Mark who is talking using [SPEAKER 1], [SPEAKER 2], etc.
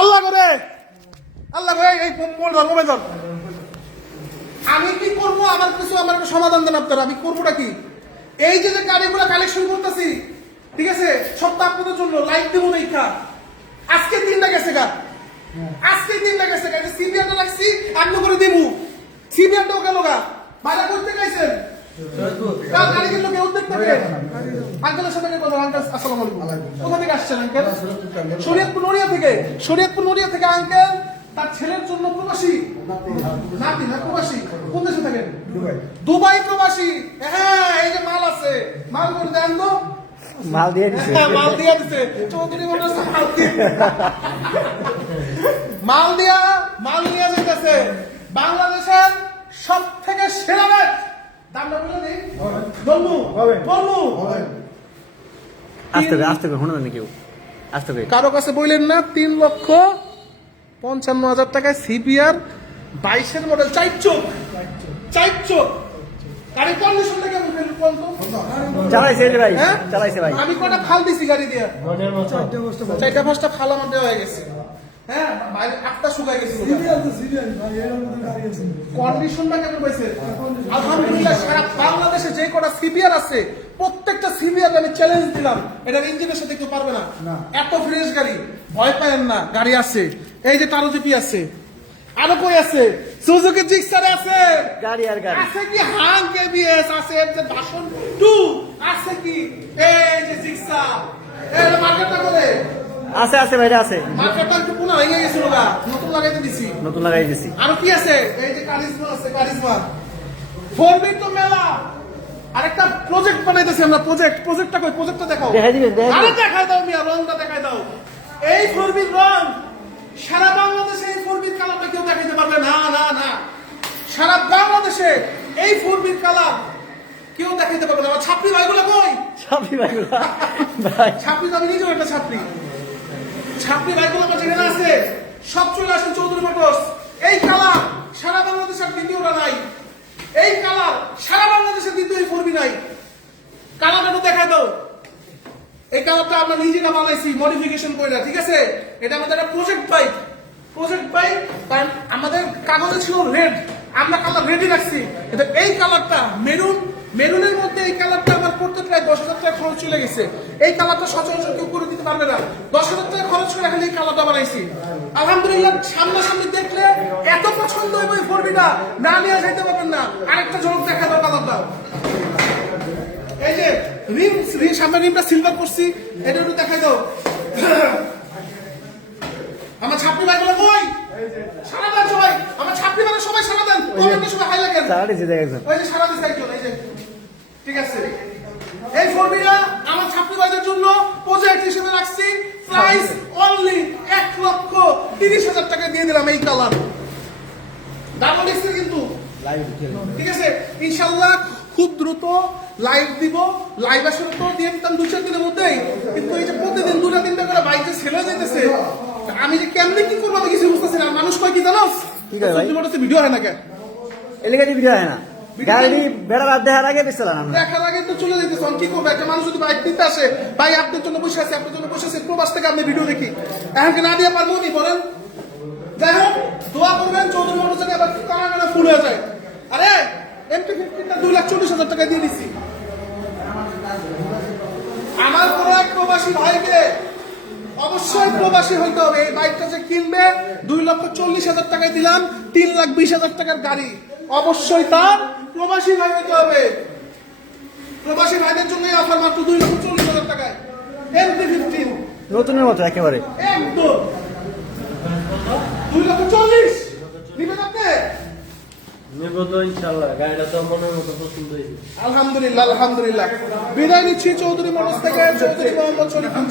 [SPEAKER 1] আল্লাহ করে। আল্লাহ করে, এই মোবাইল ধর মোবাইল ধর আমি কি করব? আমার কিছু আমার একটা সমাধান দেন আপনারা। আমি করবোটা কি? এই যে যে গাড়িগুলো কালেকশন করতেছি, ঠিক আছে? সপ্তাহ আপনাদের জন্য লাইক দেবো দেখা। আজকে দিনটা গেছে গা। আজকে দিনটা গেছে গা। সিবিআরটা লাগছি আপনি করে দিব সিবিআরটাও গেল গা। ভাড়া করতে গাইছেন দুবাই প্রবাসী হ্যাঁ এই যে মাল আছে মাল করে দেন তো
[SPEAKER 2] মাল দিয়ে
[SPEAKER 1] মাল দিয়া চৌধুরী মাল দিয়া মাল নিয়ে যেতেছে। বাংলাদেশের সব থেকে সেরা ব্যাট দামটা বলে দিই বলব
[SPEAKER 2] আসতে হবে। আসতে হবে শোনা জানি কেউ। আসতে হবে
[SPEAKER 1] কারও কাছে বললেন না তিন লক্ষ পঞ্চান্ন হাজার টাকায় সিবিআর বাইশের মডেল চার চোখ। চার চোখ। গাড়ি কন্ডিশনটা কেমন ফেলুন কোন
[SPEAKER 2] চালাইছে ভাই
[SPEAKER 1] হ্যাঁ?
[SPEAKER 2] চালাইছে ভাই।
[SPEAKER 1] আমি কটা ফাল দিছি গাড়ি দিয়ে? চারটা পাঁচটা ফাল আমার দেওয়া হয়ে গেছে। হ্যাঁ বাইরে আটটা শুকায় গেছে কন্ডিশনটা কেমন পাইছে আলহামদুলিল্লাহ সারা বাংলাদেশে যে কটা সিবিআর আছে প্রত্যেকটা আমি চ্যালেঞ্জ দিলাম। এটার ইঞ্জিনের সাথে কেউ পারবে না। এত ফ্রেশ গাড়ি। ভয় পায়েন না গাড়ি আছে। এই যে তারো জিপি আছে। আরও কই আছে? সুজুকি জিক্সার আছে।
[SPEAKER 2] গাড়ি আর গাড়ি।
[SPEAKER 1] আছে কি? হাং কেবিএস আছে এর যে ভাষণ টু আছে কি? এই যে জিক্সা এই মার্কেটটা বলে
[SPEAKER 2] আছে আছে ভাইরা আছে।
[SPEAKER 1] মার্কেটটা একটু পুনঃ ভেঙে গেছিল গা নতুন লাগাইতে দিছি।
[SPEAKER 2] নতুন লাগাই দিছি।
[SPEAKER 1] আর কি আছে? এই যে কারিজমা আছে কারিজমা তো মেলা। আরেকটা প্রজেক্ট বানাইতেছি আমরা প্রজেক্ট প্রজেক্টটা কই? প্রজেক্টটা দেখাও।
[SPEAKER 2] দেখাই দিবেন, দেখাই
[SPEAKER 1] আরে দেখাই দাও মিয়া রংটা দেখাই দাও। এই রং সারা বাংলাদেশে এই ফোরবির কালারটা কেউ দেখাইতে পারবে? না না না। সারা বাংলাদেশে এই ফোরবির কালার কেউ দেখাইতে পারবে না। আমার ছাত্রী ভাইগুলো কই?
[SPEAKER 2] সবই ভাই
[SPEAKER 1] নিজেও একটা ছাত্রী ছাত্রী ভাইগুলো আমার যেখানে আছে? সব চলে আসেন চৌধুরী মোটরস এই কালার সারা বাংলাদেশের দ্বিতীয়টা নাই। এই কালার সারা বাংলাদেশের দ্বিতীয় ফোরবি নাই। কালার একটু দেখা দাও। এই কালারটা আমরা নিজেরা বানাইছি মডিফিকেশন করে ঠিক আছে? এটা আমাদের একটা প্রজেক্ট বাইক প্রজেক্ট বাইক কারণ আমাদের কাগজে ছিল রেড আমরা কালার রেডি রাখছি। এই কালারটা মেরুন মেরুনের মধ্যে এই কালারটা আমার পড়তে প্রায় দশ হাজার টাকা খরচ চলে গেছে। এই কালারটা সচরাচর কেউ করে দিতে পারবে না। দশ হাজার টাকা খরচ করে এখন এই কালারটা বানাইছি। আলহামদুলিল্লাহ, সামনাসামনি দেখলে এত পছন্দ হবে ওই ফোরবিটা না নিয়ে যাইতে পারবেন না। আরেকটা ঝলক দেখা দাও কালারটা। এই যে রিম সামনে রিমটা সিলভার করছি। এটা একটু দেখাই দাও। আমার ছাত্রী ভাইগুলো সারা দেন সবাই। আমার ছাত্রী ভাইরা সবাই সারা দেন। কমেন্টে সবাই হাই
[SPEAKER 2] দিছে দেখেছেন
[SPEAKER 1] ওই যে সারা দিছে একজন এই যে। ঠিক আছে। এই ফর্মিলা আমার ছাত্রী ভাইদের জন্য প্রজেক্ট হিসেবে রাখছি। প্রাইস অনলি এক লক্ষ তিরিশ হাজার টাকা দিয়ে দিলাম এই কালার। ডাবল এক্সেল কিন্তু। ঠিক আছে? ইনশাল্লাহ খুব দ্রুত লাইভ দিব। লাইভ আসলে তো দিয়ে দিতাম দু চার দিনের মধ্যেই। কিন্তু এই যে প্রতিদিন দুটা তিনটা করে বাইকে ছেলে যাইতেছে আমি যে কেমনে কি করব আমি কিছু বুঝতেছি না। মানুষ কয় কি
[SPEAKER 2] কয়
[SPEAKER 1] ভিডিও হয় না কে
[SPEAKER 2] এলাকাটি ভিডিও হয় না। গাড়ি বেড়া বাদ দেখার আগে বেচলাম আমরা
[SPEAKER 1] দেখার আগে তো চলে যেতেছে। কি করবে? একটা মানুষ যদি বাইক নিতে আসে ভাই আপনার জন্য বসে আছে আপনার জন্য বসে আছে প্রবাস থেকে আপনি ভিডিও দেখি। এখন না দিয়ে পারব নি বলেন? যাই হোক দোয়া করবেন চৌধুরী যেন আবার কানা কানা ফুল হয়ে যায়। আরে এমপি ফিফটিনটা দুই লাখ চল্লিশ হাজার টাকা দিয়ে দিছি। আমার কোন এক প্রবাসী ভাইকে অবশ্যই প্রবাসী হইতে হবে। এই বাইকটা যে কিনবে দুই লক্ষ চল্লিশ হাজার টাকায় দিলাম তিন লাখ বিশ হাজার টাকার গাড়ি। অবশ্যই তার প্রবাসী ভাই হইতে হবে। প্রবাসী ভাইদের জন্য অফার মাত্র দুই লক্ষ চল্লিশ হাজার টাকায়। এমপি ফিফটিন
[SPEAKER 2] নতুনের মতো একেবারে।
[SPEAKER 1] একদম। দুই লক্ষ চল্লিশ। নিবেন আপনি? আলহামদুলিল্লাহ আলহামদুলিল্লাহ। বিদায় নিচ্ছি চৌধুরী মনোজ থেকে চৌধুরী মোহাম্মদ আলাইকুম।